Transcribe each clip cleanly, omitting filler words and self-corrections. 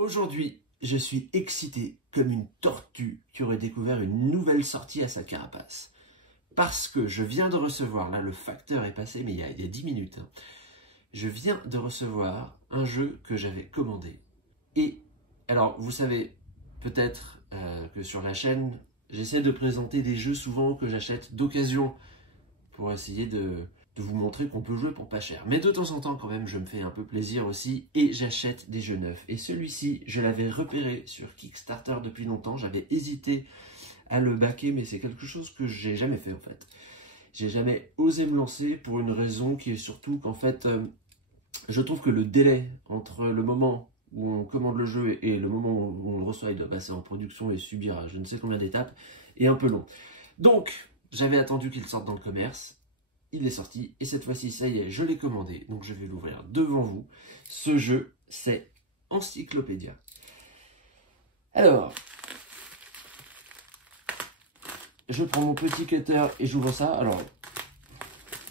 Aujourd'hui, je suis excité comme une tortue qui aurait découvert une nouvelle sortie à sa carapace. Parce que je viens de recevoir, là le facteur est passé, mais il y a 10 minutes, hein, je viens de recevoir un jeu que j'avais commandé. Et alors, vous savez peut-être que sur la chaîne, j'essaie de présenter des jeux souvent que j'achète d'occasion pour essayer de vous montrer qu'on peut jouer pour pas cher. Mais de temps en temps, quand même, je me fais un peu plaisir aussi et j'achète des jeux neufs. Et celui-ci, je l'avais repéré sur Kickstarter depuis longtemps. J'avais hésité à le backer, mais c'est quelque chose que j'ai jamais fait en fait. J'ai jamais osé me lancer pour une raison qui est surtout qu'en fait, je trouve que le délai entre le moment où on commande le jeu et le moment où on le reçoit, il doit passer en production et subir je ne sais combien d'étapes, est un peu long. Donc, j'avais attendu qu'il sorte dans le commerce. Il est sorti et cette fois-ci, ça y est, je l'ai commandé. Donc je vais l'ouvrir devant vous. Ce jeu, c'est Encyclopédia. Alors, je prends mon petit cutter et j'ouvre ça. Alors,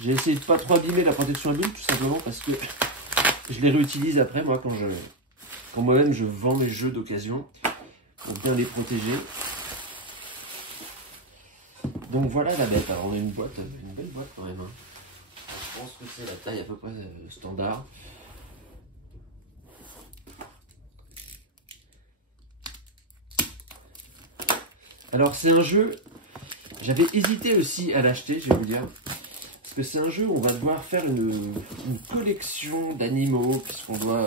j'ai essayé de pas trop abîmer la protection abîme, tout simplement parce que je les réutilise après, moi, quand moi-même je vends mes jeux d'occasion pour bien les protéger. Donc voilà la bête. Alors on a une belle boîte quand même. Hein. Je pense que c'est la taille à peu près standard. Alors c'est un jeu, j'avais hésité aussi à l'acheter, je vais vous dire. Parce que c'est un jeu où on va devoir faire une collection d'animaux, puisqu'on doit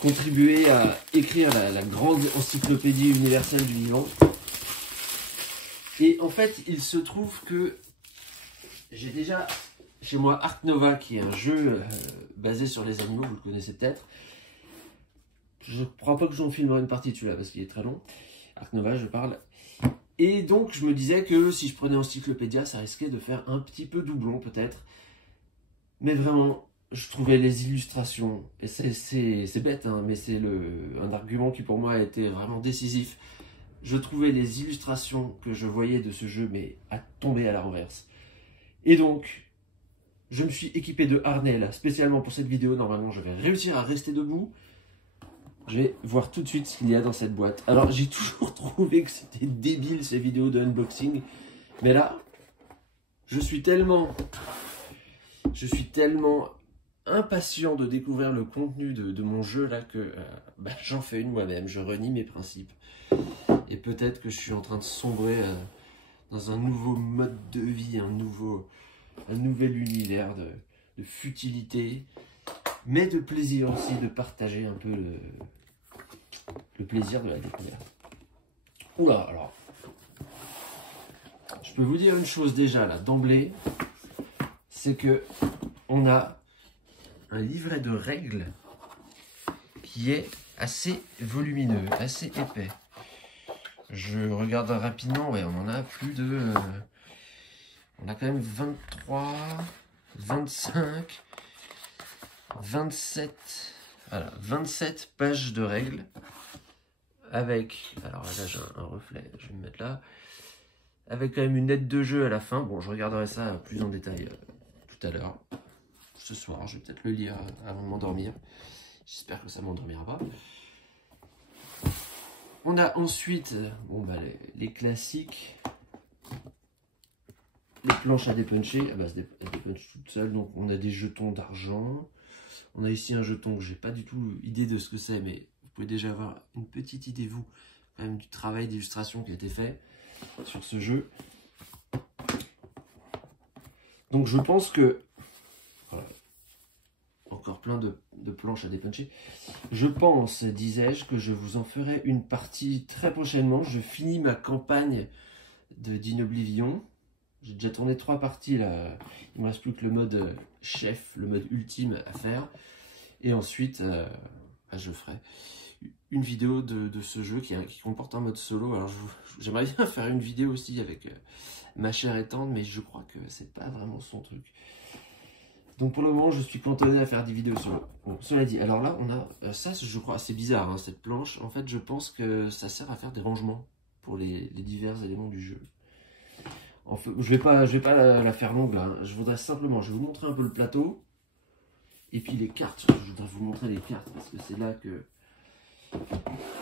contribuer à écrire la grande encyclopédie universelle du vivant. Et en fait, il se trouve que j'ai déjà chez moi Ark Nova, qui est un jeu basé sur les animaux, vous le connaissez peut-être. Je ne crois pas que j'en filmerai une partie dessus là, parce qu'il est très long. Ark Nova, je parle. Et donc, je me disais que si je prenais Encyclopédia, ça risquait de faire un petit peu doublon peut-être. Mais vraiment, je trouvais les illustrations, et c'est bête, hein, mais c'est un argument qui pour moi a été vraiment décisif. Je trouvais les illustrations que je voyais de ce jeu, mais à tomber à la renverse. Et donc, je me suis équipé de harnais, là, spécialement pour cette vidéo. Normalement, je vais réussir à rester debout. Je vais voir tout de suite ce qu'il y a dans cette boîte. Alors, j'ai toujours trouvé que c'était débile, ces vidéos de unboxing. Mais là, je suis tellement impatient de découvrir le contenu de mon jeu, là, que j'en fais une moi-même. Je renie mes principes. Et peut-être que je suis en train de sombrer dans un nouveau mode de vie, un nouvel univers de futilité, mais de plaisir aussi, de partager un peu le plaisir de la découverte. Oula, alors, je peux vous dire une chose déjà, là, d'emblée, c'est que on a un livret de règles qui est assez volumineux, assez épais. Je regarde rapidement, ouais, on en a plus de... on a quand même 23, 25, 27... Voilà, 27 pages de règles. Avec... Alors là, j'ai un reflet, je vais me mettre là. Avec quand même une aide de jeu à la fin. Bon, je regarderai ça plus en détail tout à l'heure. Ce soir, je vais peut-être le lire avant de m'endormir. J'espère que ça ne m'endormira pas. On a ensuite les classiques, les planches à dépuncher, elles se dépunchent toutes seules, donc on a des jetons d'argent, on a ici un jeton que j'ai pas du tout idée de ce que c'est, mais vous pouvez déjà avoir une petite idée, vous, quand même du travail d'illustration qui a été fait sur ce jeu. Donc je pense que, voilà, encore plein de planches à dépuncher. Je pense, disais-je, que je vous en ferai une partie très prochainement. Je finis ma campagne d'In Oblivion. J'ai déjà tourné 3 parties là. Il me reste plus que le mode chef, le mode ultime à faire. Et ensuite, je ferai une vidéo de ce jeu qui comporte un mode solo. Alors j'aimerais bien faire une vidéo aussi avec ma chère et tendre, mais je crois que c'est pas vraiment son truc. Donc pour le moment, je suis cantonné à faire des vidéos solo. Bon, cela dit, alors là, on a ça, je crois, c'est bizarre, hein, cette planche. En fait, je pense que ça sert à faire des rangements pour les divers éléments du jeu. En fait, je vais pas la faire longue, là. Hein. Je voudrais simplement, je vais vous montrer un peu le plateau. Et puis les cartes, je voudrais vous montrer les cartes, parce que c'est là que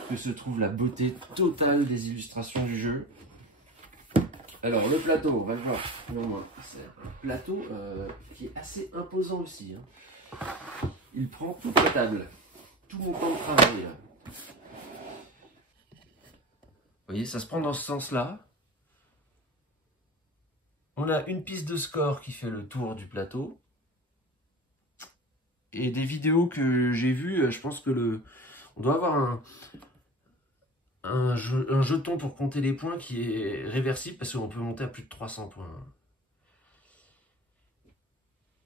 que se trouve la beauté totale des illustrations du jeu. Alors le plateau, on va le voir. C'est un plateau qui est assez imposant aussi. Hein. Il prend toute la table, tout mon temps de travail. Là. Vous voyez, ça se prend dans ce sens-là. On a une piste de score qui fait le tour du plateau. Et des vidéos que j'ai vues, je pense que on doit avoir un jeton pour compter les points qui est réversible parce qu'on peut monter à plus de 300 points.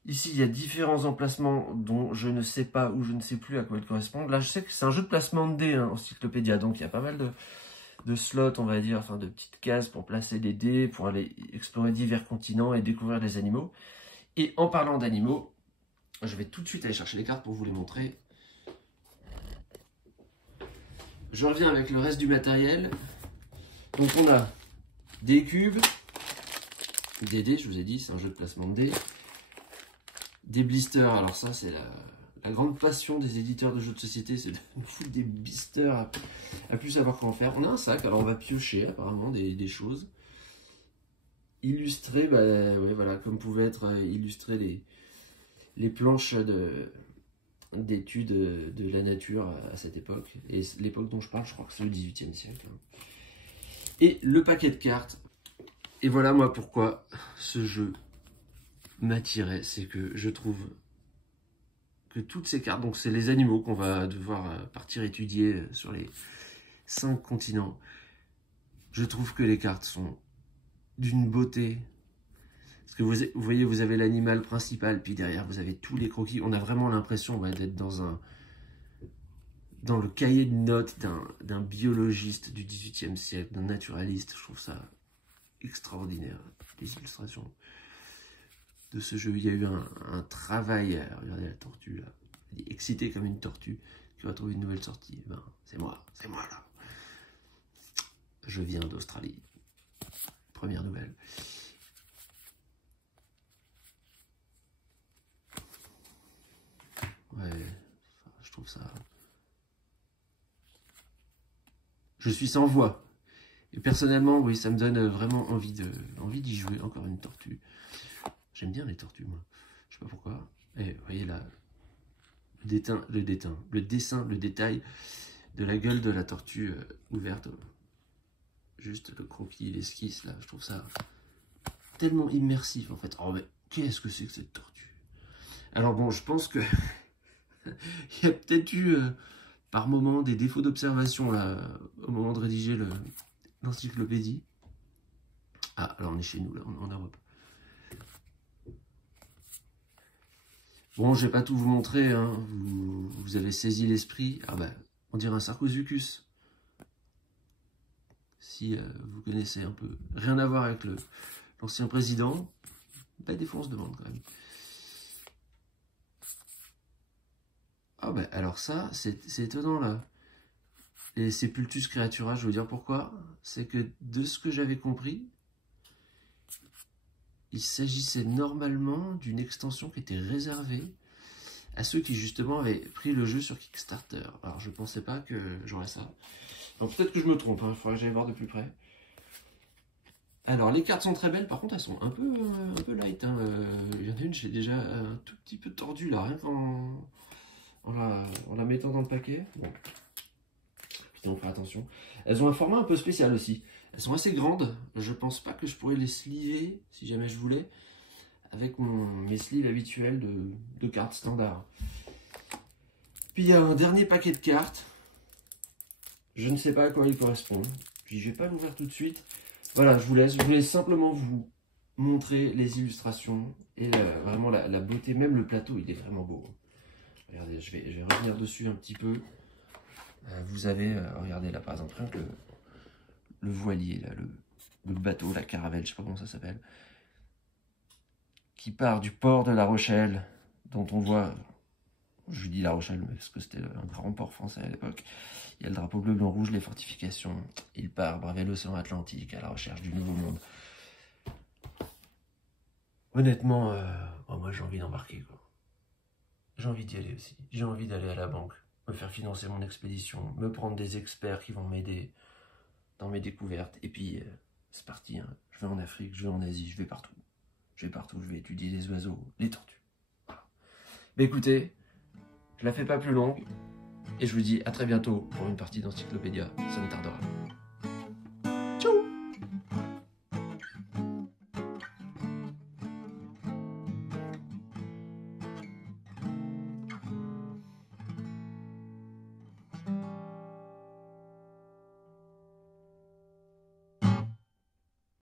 Ici, il y a différents emplacements dont je ne sais pas ou je ne sais plus à quoi ils correspondent. Là, je sais que c'est un jeu de placement de dés hein, Encyclopédia, donc il y a pas mal de slots, on va dire, enfin de petites cases pour placer des dés, pour aller explorer divers continents et découvrir des animaux. Et en parlant d'animaux, je vais tout de suite aller chercher les cartes pour vous les montrer. Je reviens avec le reste du matériel. Donc on a des cubes, des dés, je vous ai dit, c'est un jeu de placement de dés. Des blisters, alors ça c'est la grande passion des éditeurs de jeux de société, c'est de nous foutre des blisters à plus savoir comment faire. On a un sac, alors on va piocher apparemment des choses. Illustrer, bah, ouais, voilà, comme pouvaient être illustrées les planches d'études de la nature à cette époque. Et l'époque dont je parle, je crois que c'est le XVIIIe siècle. Hein. Et le paquet de cartes. Et voilà moi pourquoi ce jeu m'attirait, c'est que je trouve que toutes ces cartes, donc c'est les animaux qu'on va devoir partir étudier sur les 5 continents, je trouve que les cartes sont d'une beauté. Parce que vous voyez, vous avez l'animal principal, puis derrière vous avez tous les croquis, on a vraiment l'impression d'être dans le cahier de notes d'un biologiste du XVIIIe siècle, d'un naturaliste. Je trouve ça extraordinaire, les illustrations de ce jeu. Il y a eu un travail. Regardez la tortue là, elle est excitée comme une tortue qui va trouver une nouvelle sortie. Ben, c'est moi là. Je viens d'Australie. Première nouvelle. Ouais, je trouve ça. Je suis sans voix. Et personnellement, oui, ça me donne vraiment envie d'y jouer. Encore une tortue. J'aime bien les tortues, moi. Je sais pas pourquoi. Et vous voyez là, le dessin, le détail de la gueule de la tortue ouverte. Juste le croquis, l'esquisse, là. Je trouve ça tellement immersif, en fait. Oh, mais qu'est-ce que c'est que cette tortue? Alors bon, je pense que il y a peut-être eu, par moment, des défauts d'observation, là, au moment de rédiger l'encyclopédie. Ah, alors on est chez nous, là, en Europe. Bon, je vais pas tout vous montrer, hein. Vous avez saisi l'esprit. Ah ben, on dirait un Sarcosuchus. Si vous connaissez un peu. Rien à voir avec l'ancien président. Ben, des fois, on se demande quand même. Ah ben, alors ça, c'est étonnant, là. Les Sepultus Creatura, je vais vous dire pourquoi. C'est que, de ce que j'avais compris, il s'agissait normalement d'une extension qui était réservée à ceux qui justement avaient pris le jeu sur Kickstarter. Alors je pensais pas que j'aurais ça. Alors peut-être que je me trompe, il faudrait que j'aille voir de plus près. Alors les cartes sont très belles, par contre elles sont un peu light. Hein. Il y en a une, j'ai déjà un tout petit peu tordu là, rien qu'en la mettant dans le paquet. Bon. Putain, on fera attention. Elles ont un format un peu spécial aussi. Elles sont assez grandes. Je pense pas que je pourrais les sliver si jamais je voulais avec mes sleeves habituels de cartes standard. Puis il y a un dernier paquet de cartes. Je ne sais pas à quoi il correspond. Puis je vais pas l'ouvrir tout de suite. Voilà, je voulais simplement vous montrer les illustrations et vraiment la beauté. Même le plateau, il est vraiment beau. Regardez, je vais revenir dessus un petit peu. Vous avez, regardez là par exemple, le voilier, là, le bateau, la caravelle, je sais pas comment ça s'appelle, qui part du port de La Rochelle, dont on voit, je dis La Rochelle, parce que c'était un grand port français à l'époque. Il y a le drapeau bleu, blanc, rouge, les fortifications. Il part braver l'océan Atlantique à la recherche du nouveau monde. Honnêtement, moi j'ai envie d'embarquer, quoi. J'ai envie d'y aller aussi. J'ai envie d'aller à la banque. me faire financer mon expédition, me prendre des experts qui vont m'aider dans mes découvertes. Et puis, c'est parti, hein. Je vais en Afrique, je vais en Asie, je vais partout. Je vais étudier les oiseaux, les tortues. Voilà. Mais écoutez, je la fais pas plus longue. Et je vous dis à très bientôt pour une partie d'Encyclopédia, ça ne tardera pas.